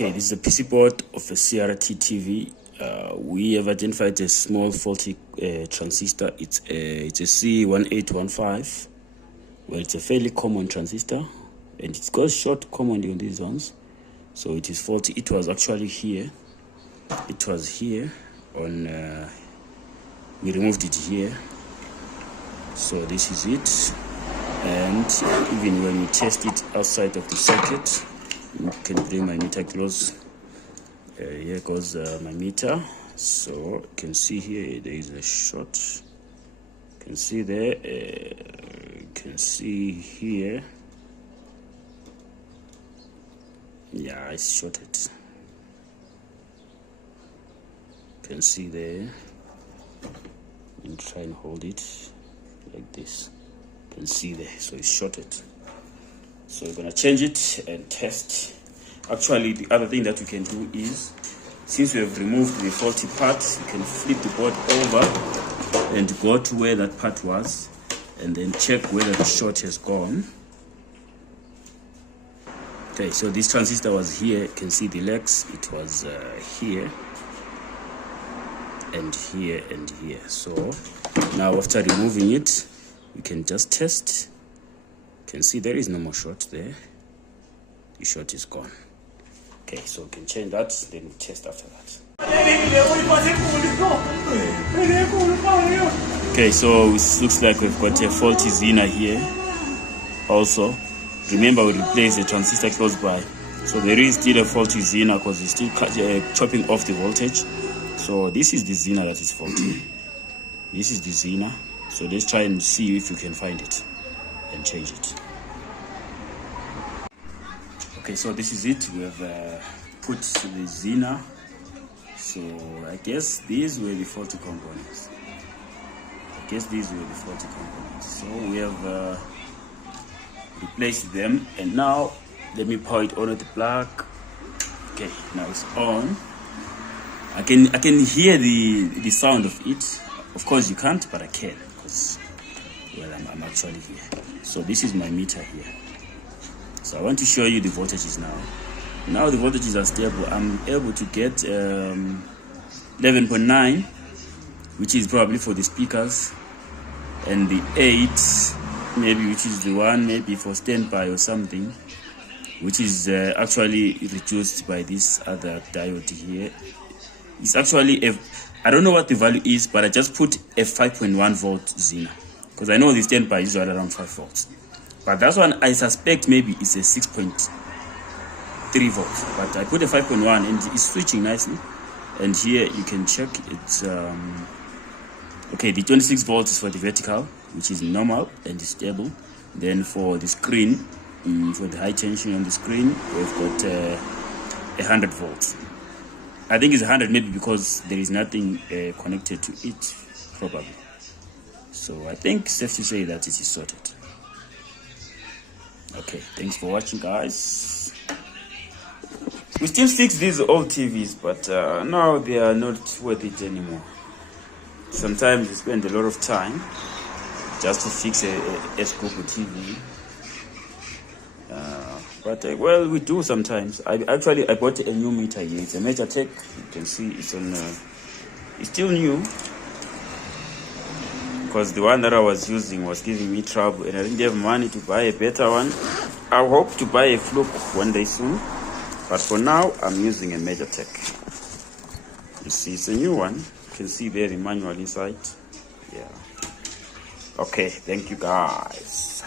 Okay, this is a PC board of a CRT TV. We have identified a small faulty transistor. It's a C1815. Well, it's a fairly common transistor, and it goes short commonly on these ones. So it is faulty. It was actually here. It was here on. We removed it here. So this is it. And even when we test it outside of the circuit, you can bring my meter close. Here goes my meter. So you can see here there is a short. You can see there. You can see here. Yeah, it's shorted. You can see there. And try and hold it like this. You can see there. So it's shorted. So we're gonna change it and test. Actually, the other thing that we can do is, since we have removed the faulty part, you can flip the board over and go to where that part was, and then check whether the short has gone. Okay, so this transistor was here. You can see the legs. It was here and here and here. So now after removing it, we can just test. You can see there is no more short there. The short is gone. Okay, so we can change that, then we test after that. Okay, so it looks like we've got a faulty zener here also. Remember, we replaced the transistor close by. So there is still a faulty zener because it's still chopping off the voltage. So this is the zener that is faulty. This is the zener. So let's try and see if we can find it and change it. Okay, so this is it. We have put the zener. So I guess these were the faulty components. So we have replaced them, and now let me power it on at the plug. Okay, now it's on. I can hear the sound of it. Of course you can't, but I can, because well, I'm actually here. So this is my meter here. So I want to show you the voltages now. Now the voltages are stable. I'm able to get 11.9, which is probably for the speakers, and the 8 maybe, which is the one maybe for standby or something, which is actually reduced by this other diode here. It's actually I don't know what the value is, but I just put a 5.1 volt zener, because I know the standby is right around 5 volts. But that one, I suspect maybe it's a 6.3 volts. But I put a 5.1 and it's switching nicely. And here you can check it's okay, the 26 volts is for the vertical, which is normal and is stable. Then for the screen, for the high tension on the screen, we've got 100 volts. I think it's 100 maybe because there is nothing connected to it, probably. So I think it's safe to say that it is sorted. Okay, thanks for watching, guys. We still fix these old TVs, but now they are not worth it anymore. Sometimes we spend a lot of time just to fix a S-Group TV. But well, we do sometimes. I bought a new meter here. It's a MediaTek. You can see it's on. It's still new, because the one that I was using was giving me trouble, and I didn't have money to buy a better one. I hope to buy a Fluke one day soon, but for now I'm using a MediaTek. You see, it's a new one. You can see there the manual inside. Yeah. Okay, thank you, guys.